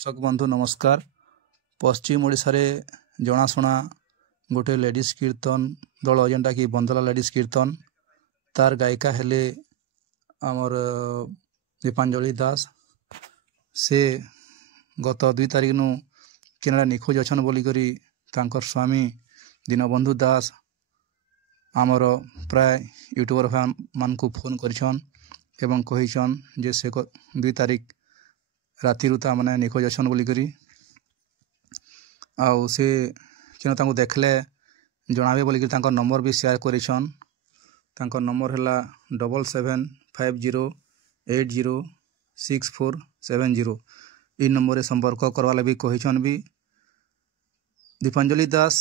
दर्शक बंधु नमस्कार। पश्चिम ओडिशा रे जनाशुना गोटे लेडीज कीर्तन दल जेनटा कि बंदला लेडीज कीर्तन तार गायिका हेले आमर दीपांजलि दास। से गत 2 तारिख नु केनडा निखोज अछन बोलिकरी तांकर स्वामी दीनबंधु दास आमर प्राय यूट्यूबर मान को फोन करिछन एवं कहिछन जे से 2 तारिख राति ता माने निखोज अछन बोलिकरी आउ से केन तांको देखले जणाबे बोलिकरी तांकर नंबर भी शेयर करिछन। तांकर नंबर हैला 7750806470। इ नंबर रे संपर्क करवाले भी कहिछन। भी दीपांजलि दास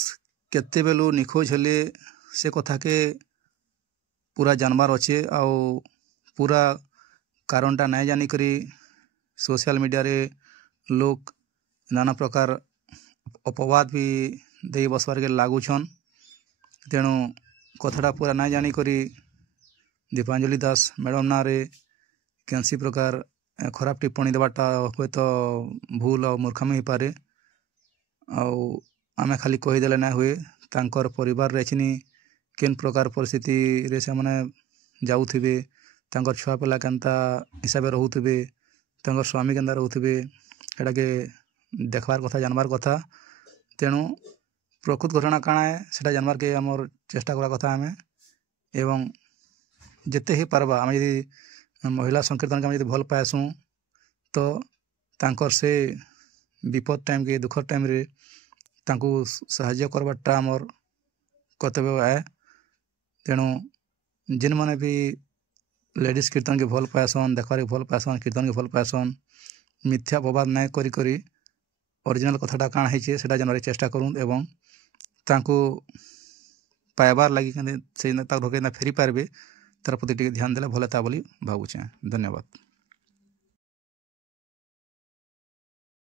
केते बेलु निखोज हेले से कथा के पूरा जानबार अच्छे आउ पूरा कारणटा नहीं जानी करी सोशल मीडिया रे लोग नाना प्रकार अपवाद भी दे बसवार के लागुछन। तेणु कथाटा पूरा नहीं जानी करी दीपांजलि दास मैडम ना रे कैंसी प्रकार खराब टिप्पणी देवाटा हुए तो भूल और मूर्खामी हो पारे। आमे खाली कहीदेले ना हुए तांकर परिवार रे चिनी केन प्रकार परिस्थिति रे से माने जाउथिबे, तांकर छुआ पिला केनता हिसाब से रहउथिबे, तांकर स्वामी केनता रहउथिबे, एटा के देखबार कथा जानबार कथा। तेणु प्रकृत घटना काଣା है सेटा जानबार के हमर चेष्टा करा कथा हमें एवं जेते ही पारबा आम यदि महिला संकीर्तन के हम यदि भल पाएसुँ तो तांकर से विपद टाइम के दुख टाइम रे तांको साहाय्य करबाटा हमर कर्तव्य है। तेणु जिन माने भी लेडीज कीर्तन के भल पाएसन, देखबार के भल पाएसन, कीर्तन के भल पाएसन, मिथ्या अपवाद नहीं करी करी ओरिजिनल कथाटा काण है सेटा जानबार चेष्टा करूँ एवं तांको पाइबार लगी से फेरी पारबे तार प्रति ध्यान देले भले ता बोली भावुचे। धन्यवाद।